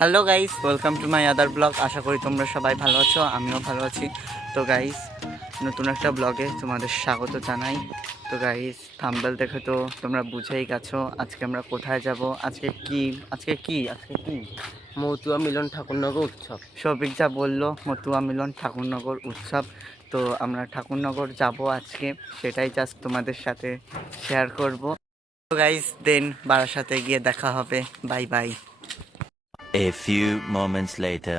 Hello guys, welcome to my other blog. আশা করি তোমরা সবাই ভালো আছো, আমিও ভালো আছি। তো গাইস, নতুন একটা ব্লগে তোমাদের স্বাগত জানাই। তো গাইস, থাম্বনেল দেখে তো তোমরা বুঝেই গেছো আজকে আমরা কোথায় যাব। আজকে কি মতুয়া মিলন ঠাকুরনগর উৎসব। সৌভিক যা বললো, মতুয়া মিলন ঠাকুরনগর উৎসব। তো আমরা ঠাকুরনগর যাব আজকে, সেটাই জাস্ট তোমাদের সাথে শেয়ার করব। তো গাইস, দেন বারাসাতে গিয়ে দেখা হবে। Bye bye. A few moments later.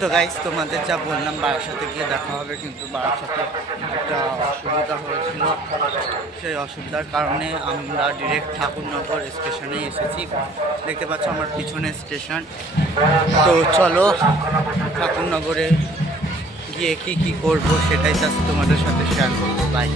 তো গাইস, তোমাদের যা বললাম বারাসাতে গিয়ে দেখা হবে, কিন্তু বারাসাতে একটা অসুবিধা হয়েছিল। সেই অসুবিধার কারণে আমরা ডিরেক্ট ঠাকুরনগর স্টেশনে এসেছি। দেখতে পাচ্ছ আমার পিছনে স্টেশন। তো চলো ঠাকুরনগরে গিয়ে কি করব সেটাই জাস্ট তোমাদের সাথে শেয়ার করবো। বাই।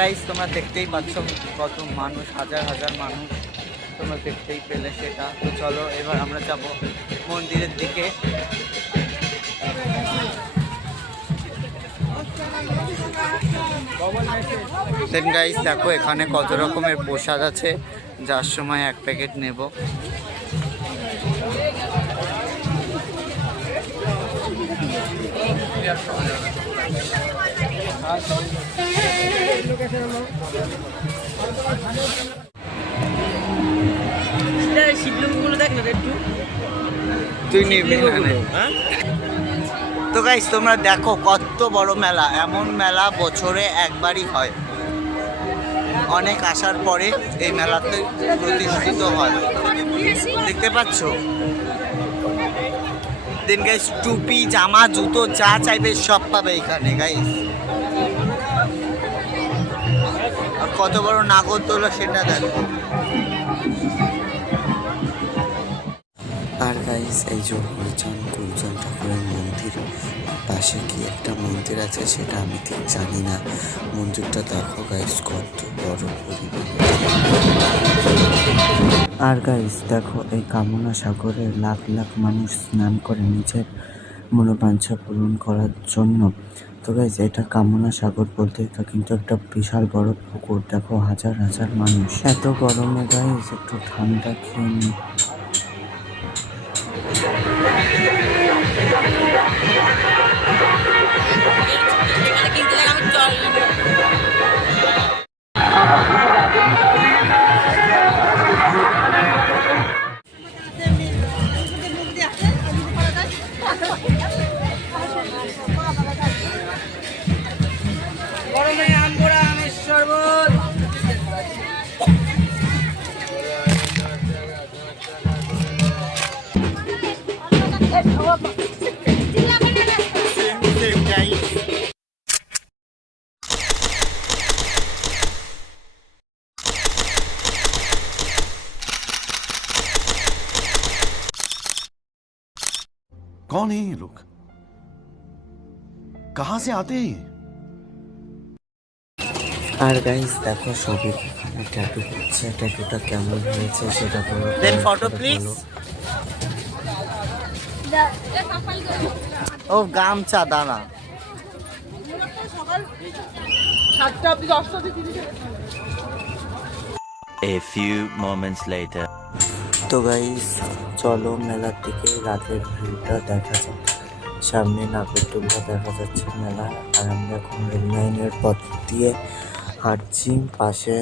গাইস, তোমরা দেখতেই পাচ্ছ কত মানুষ, হাজার হাজার মানুষ তোমরা দেখতেই পেলে সেটা। তো চলো এবার আমরা যাব মন্দিরের দিকে। দেন গাইস, দেখো এখানে কত রকমের প্রসাদ আছে, যার সময় এক প্যাকেট নেব। তুই নিবি না? তো গাইস, তোমরা দেখো কত বড় মেলা। এমন মেলা বছরে একবারই হয়, অনেক আসার পরে এই মেলাতে প্রতিষ্ঠিত হয়। দেখতে পাচ্ছ? দেন গাইস, টুপি, জামা, জুতো যা চাইবে সব পাবে এখানে গাইস। আর কত বড় নাগরদোলা সেটা দেখো। আর গাইস, এই যে হরিচাঁদ গুরুচাঁদ ঠাকুরের মন্দির পাশে কি একটা মন্দির আছে সেটা আমি ঠিক জানি না। মন্দিরটা দেখো গাইস কত বড় পরিমাণ। আর গাইস দেখো, এই কামনা সাগরে লাখ লাখ মানুষ স্নান করে নিজের মনোবাঞ্ছা পূরণ করার জন্য। তো গাইস, এটা কামনা সাগর বলতে এটা কিন্তু একটা বিশাল বড় পুকুর। দেখো হাজার হাজার মানুষ। এত গরমে গাইস একটু ঠান্ডা খেয়ে নি। कौन है ये लोग? कहां से आते हैं? আর গাইস দেখো, ছবি এখানে ট্যাটু করছে। ট্যাটুটা কেমন হয়েছে সেটা তোমরা দেন ফটো প্লিজ। ও গামছা দানা। A few moments later. তো গাইস, চলো মেলার দিকে। রাতের ভিউটা দেখা যাক। সামনে নাগরদোলা দেখা যাচ্ছে মেলা। আর আমরা এখন রেল লাইনের পথ দিয়ে হাঁটছি। পাশে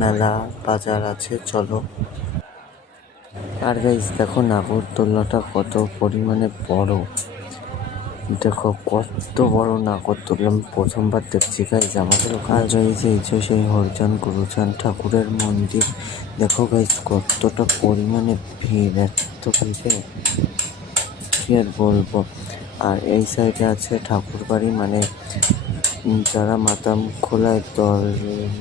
মেলা বাজার আছে, চলো। আর গাইস দেখো, নাগরদোলাটা কত পরিমাণে বড়। দেখো কত বড় নাগরদোলা, আমি প্রথমবার দেখছি গাইস। আমাদের ওখানে রয়েছে এই যে সেই হরিচাঁদ গুরুচাঁদ ঠাকুরের মন্দির। দেখো গাইস কতটা পরিমাণে ভিড়, এত ভিড়ে কি আর বলবো। আর এই সাইডে আছে ঠাকুর বাড়ি, মানে যারা মাতাম খোলায় দল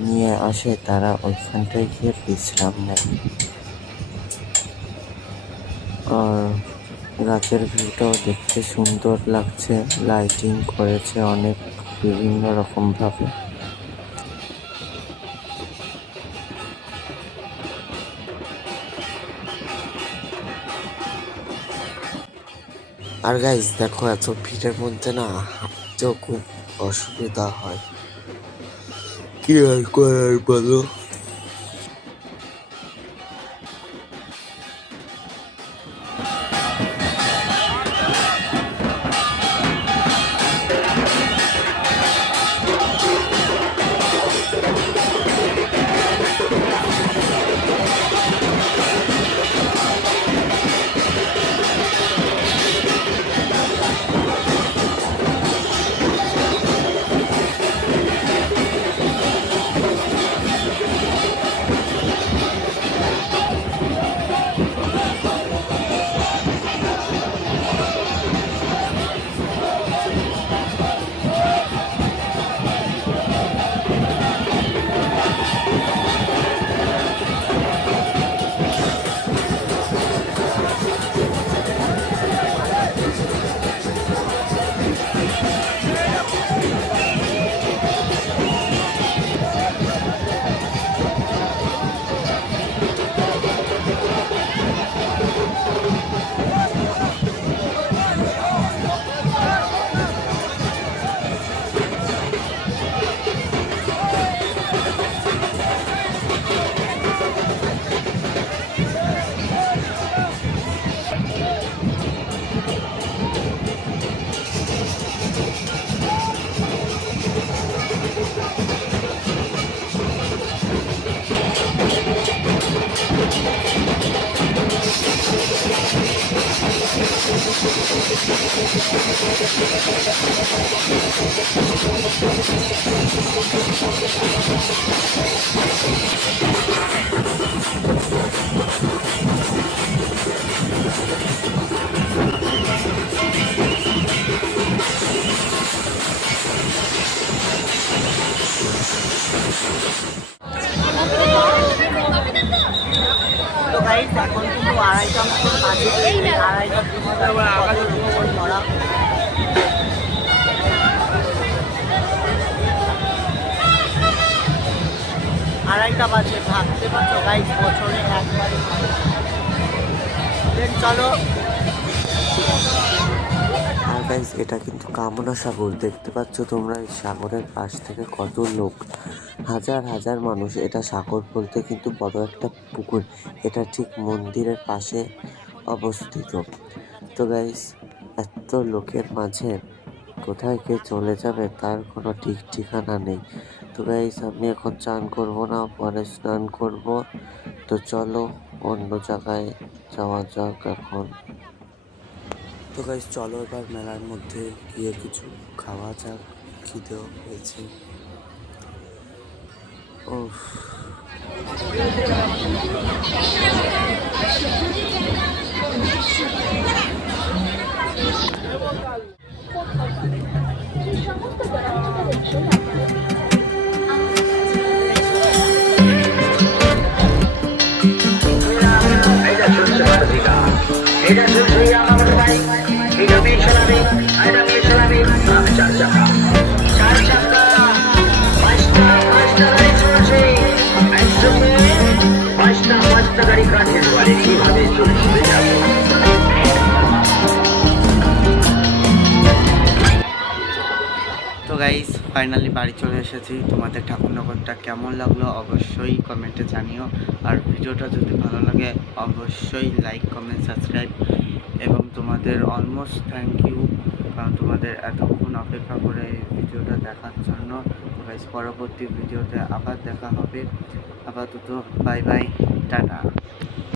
নিয়ে আসে তারা ওইখানটায় গিয়ে বিশ্রাম নেয়। আর রাতের ভিউটাও দেখতে সুন্দর লাগছে, লাইটিং করেছে অনেক বিভিন্ন রকম ভাবে। আর গাইস দেখো, এত ভিড়ের মধ্যে না হাঁটতেও খুব অসুবিধা হয়, কি আর করার বলো। তো গাইস এখন কিন্তু 2:30টা মতো বাজে, 2:30 ধরা। আড়াইটা বাজে, ভাবতে পারছো গাইস, বছরে একবারই দেন চলো। আর গাইস এটা কিন্তু কামনা সাগর, দেখতে পাচ্ছ তোমরা এই সাগরের পাশ থেকে কত লোক, হাজার হাজার মানুষ। এটা সাগর বলতে কিন্তু বড় একটা পুকুর, এটা ঠিক মন্দিরের পাশে অবস্থিত। তো গাইস এত লোকের মাঝে কোথায় কে চলে যাবে তার কোনো ঠিক ঠিকানা নেই। তো গাইস আমি এখন চান করব না, পরে স্নান করব। তো চলো অন্য জায়গায় যাওয়া যাক এখন। তো গাইস চলো এবার মেলার মধ্যে গিয়ে কিছু খাওয়া যাক, খিদেও হয়েছে। ওফ, তো গাইস ফাইনালি বাড়ি চলে এসেছি। তোমাদের ঠাকুরনগরটা কেমন লাগলো অবশ্যই কমেন্টে জানিও। আর ভিডিওটা যদি ভালো লাগে অবশ্যই লাইক, কমেন্ট, সাবস্ক্রাইব। এবং তোমাদের অলমোস্ট থ্যাংক ইউ, কারণ তোমাদের এতক্ষণ অপেক্ষা করে এই ভিডিওটা দেখার জন্য। তো গাইস পরবর্তী ভিডিওতে আবার দেখা হবে। আপাতত বাই বাই, টাটা।